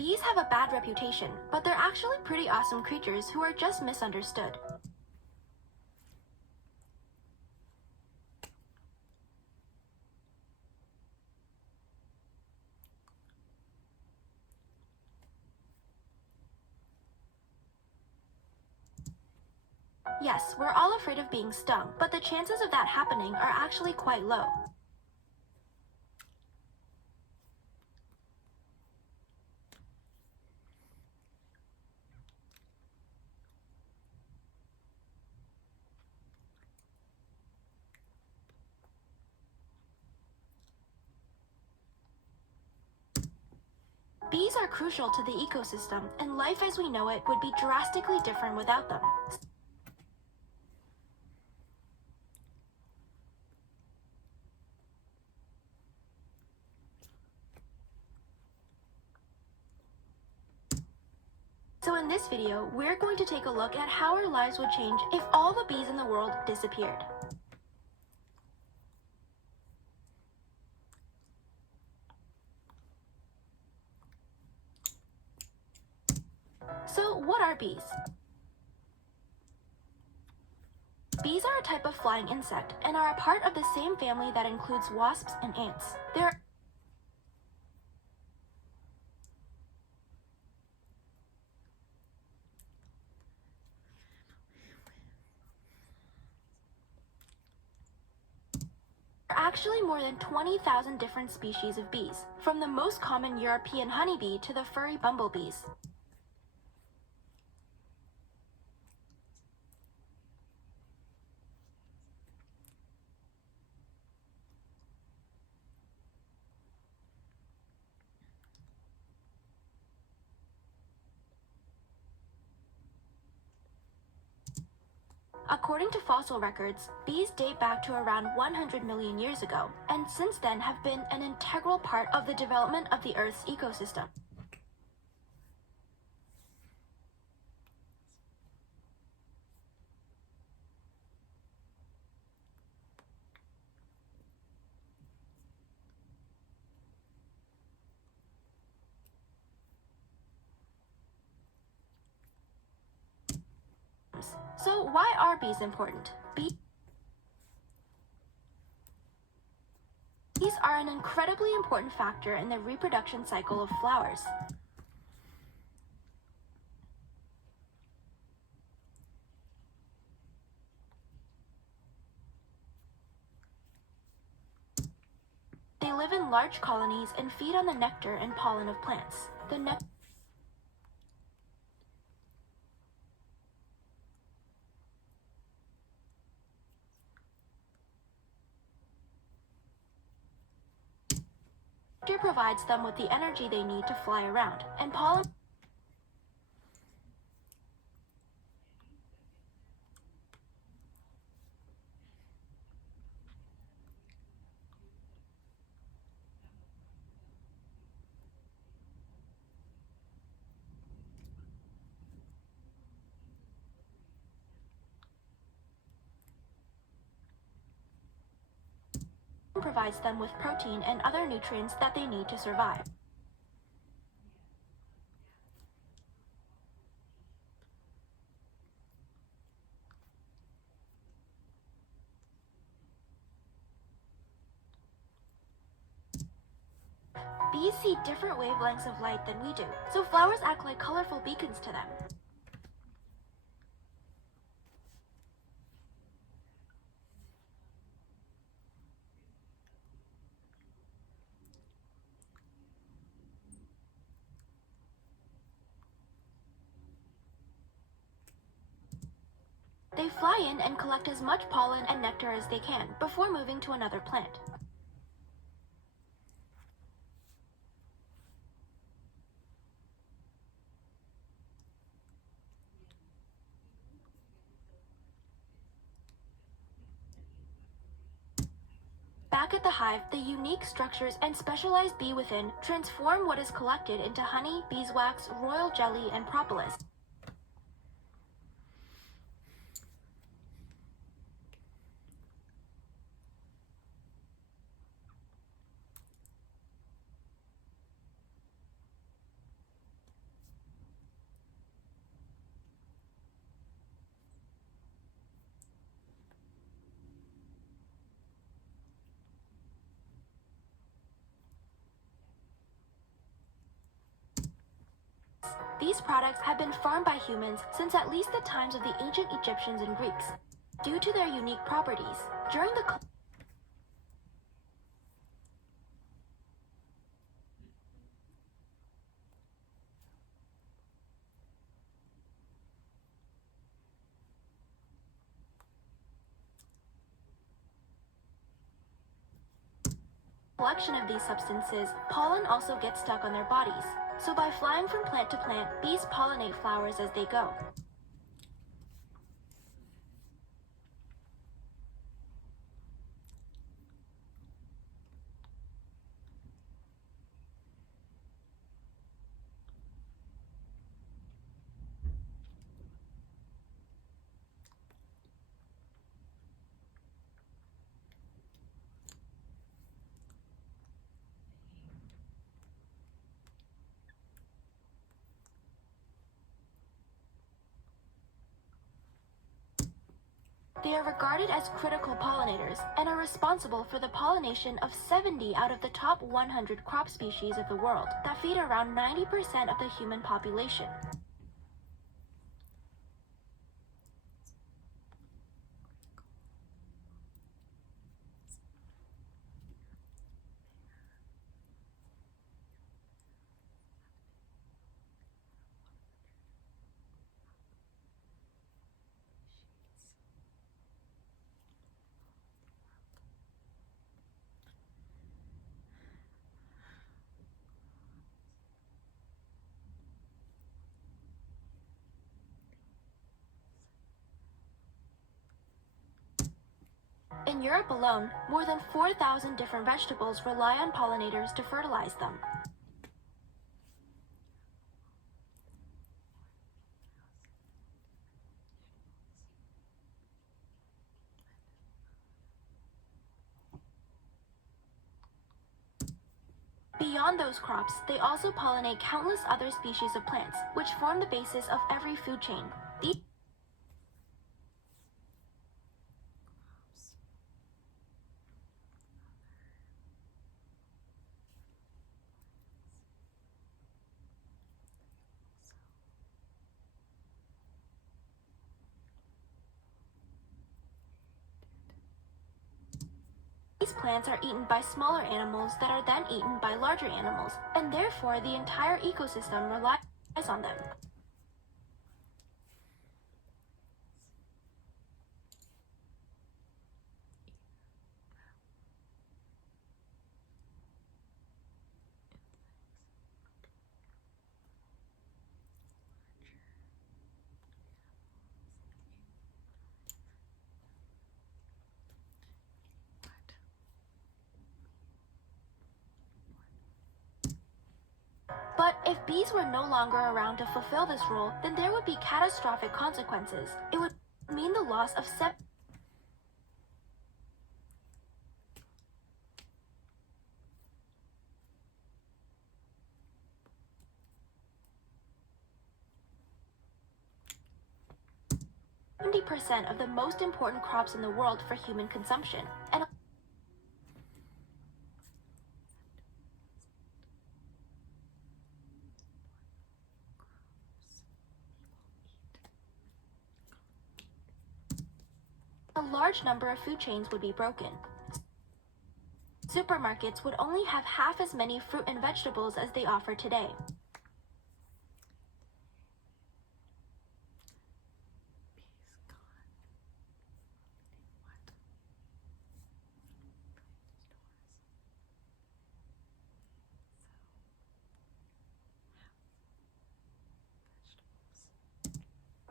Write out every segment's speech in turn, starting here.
Bees have a bad reputation, but they're actually pretty awesome creatures who are just misunderstood. Yes, we're all afraid of being stung, but the chances of that happening are actually quite low. Bees are crucial to the ecosystem, and life as we know it would be drastically different without them. So in this video, we're going to take a look at how our lives would change if all the bees in the world disappeared. So what are bees? Bees are a type of flying insect and are a part of the same family that includes wasps and ants. There are actually more than 20,000 different species of bees, from the most common European honeybee to the furry bumblebees. According to fossil records, bees date back to around 100 million years ago, and since then have been an integral part of the development of the Earth's ecosystem. So why are bees important? Bees are an incredibly important factor in the reproduction cycle of flowers. They live in large colonies and feed on the nectar and pollen of plants. The nectar provides them with the energy they need to fly around, and pollen provides them with protein and other nutrients that they need to survive. Bees see different wavelengths of light than we do, so flowers act like colorful beacons to them. They fly in and collect as much pollen and nectar as they can before moving to another plant. Back at the hive, the unique structures and specialized bee within transform what is collected into honey, beeswax, royal jelly, and propolis. These products have been farmed by humans since at least the times of the ancient Egyptians and Greeks. Due to their unique properties, during the collection of these substances, pollen also gets stuck on their bodies. So by flying from plant to plant, bees pollinate flowers as they go. They are regarded as critical pollinators and are responsible for the pollination of 70 out of the top 100 crop species of the world that feed around 90% of the human population. In Europe alone, more than 4,000 different vegetables rely on pollinators to fertilize them. Beyond those crops, they also pollinate countless other species of plants, which form the basis of every food chain. These 'These plants are eaten by smaller animals that are then eaten by larger animals, and therefore the entire ecosystem relies on them. But if bees were no longer around to fulfill this role, then there would be catastrophic consequences. It would mean the loss of 70% of the most important crops in the world for human consumption, and a large number of food chains would be broken. Supermarkets would only have half as many fruit and vegetables as they offer today.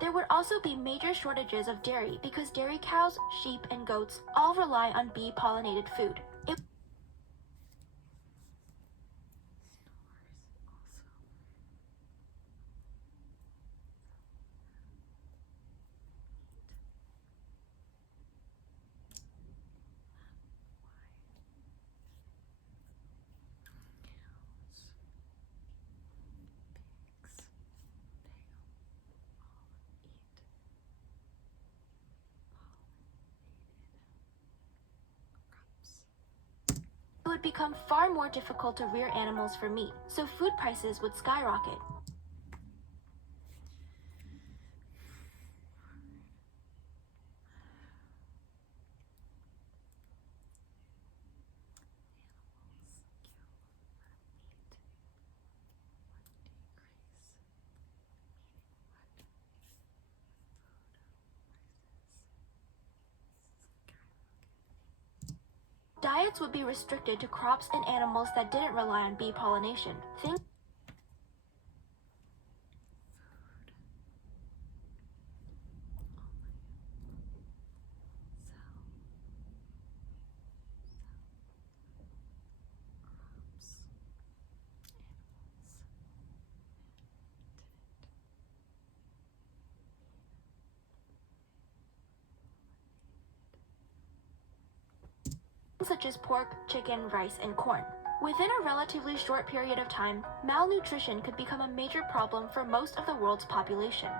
There would also be major shortages of dairy because dairy cows, sheep, and goats all rely on bee-pollinated food. It would become far more difficult to rear animals for meat, so food prices would skyrocket. diets would be restricted to crops and animals that didn't rely on bee pollination. Think such as pork, chicken, rice, and corn. Within a relatively short period of time, malnutrition could become a major problem for most of the world's population.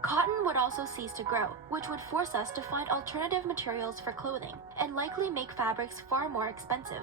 Cotton would also cease to grow, which would force us to find alternative materials for clothing, and likely make fabrics far more expensive.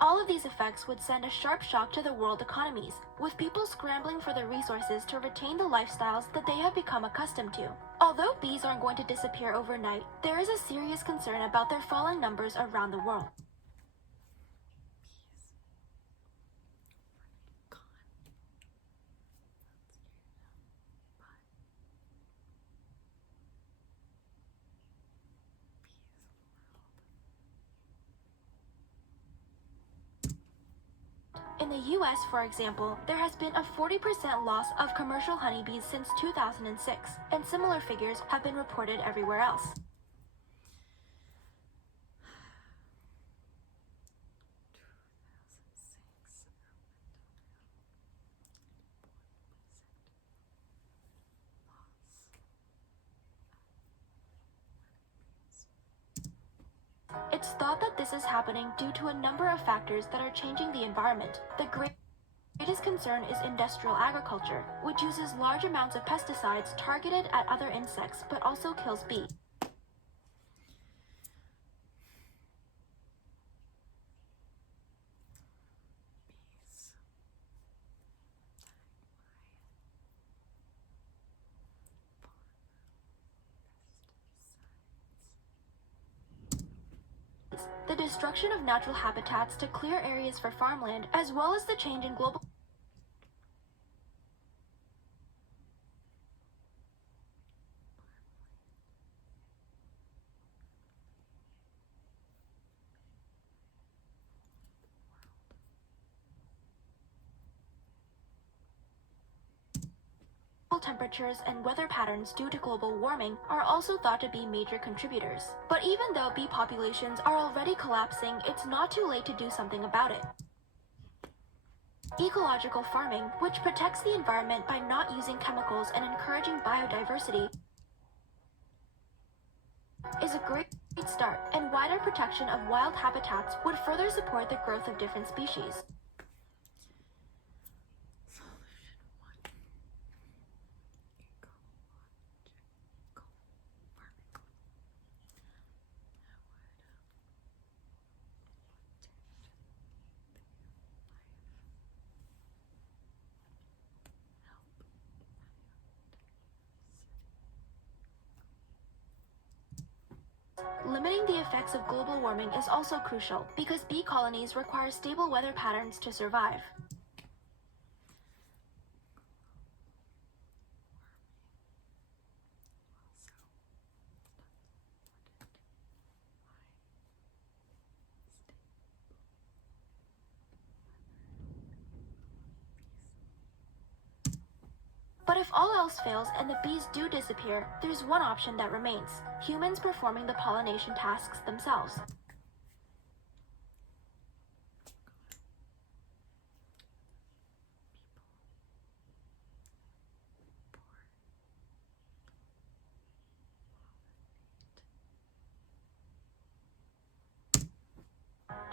All of these effects would send a sharp shock to the world economies, with people scrambling for the resources to retain the lifestyles that they have become accustomed to. Although bees aren't going to disappear overnight, there is a serious concern about their falling numbers around the world. In the US, for example, there has been a 40% loss of commercial honeybees since 2006, and similar figures have been reported everywhere else. It's thought that this is happening due to a number of factors that are changing the environment. The greatest concern is industrial agriculture, which uses large amounts of pesticides targeted at other insects but also kills bees. The destruction of natural habitats to clear areas for farmland, as well as the change in global temperatures and weather patterns due to global warming are also thought to be major contributors. But even though bee populations are already collapsing, it's not too late to do something about it. Ecological farming, which protects the environment by not using chemicals and encouraging biodiversity, is a great start, and wider protection of wild habitats would further support the growth of different species. Limiting the effects of global warming is also crucial because bee colonies require stable weather patterns to survive. But if all else fails and the bees do disappear, there's one option that remains: humans performing the pollination tasks themselves.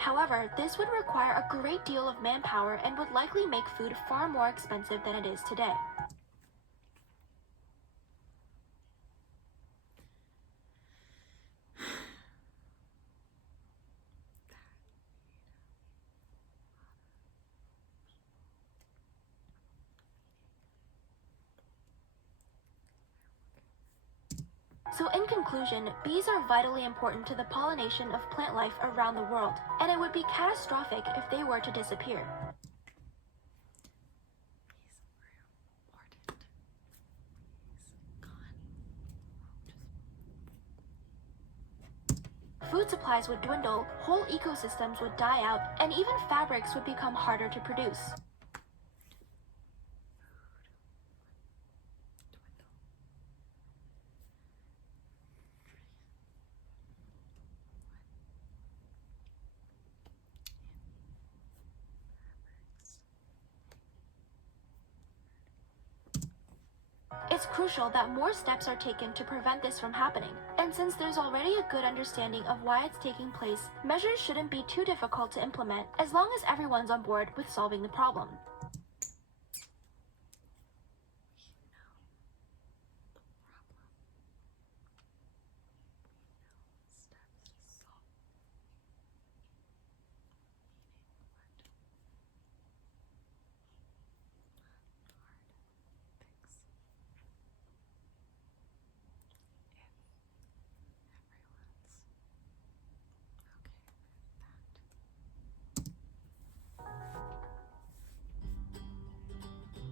However, this would require a great deal of manpower and would likely make food far more expensive than it is today. So in conclusion, bees are vitally important to the pollination of plant life around the world, and it would be catastrophic if they were to disappear. Food supplies would dwindle, whole ecosystems would die out, and even fabrics would become harder to produce. It's crucial that more steps are taken to prevent this from happening. And since there's already a good understanding of why it's taking place, measures shouldn't be too difficult to implement as long as everyone's on board with solving the problem.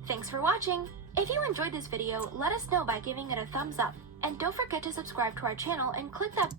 Thanks for watching! If you enjoyed this video, let us know by giving it a thumbs up. And don't forget to subscribe to our channel and click that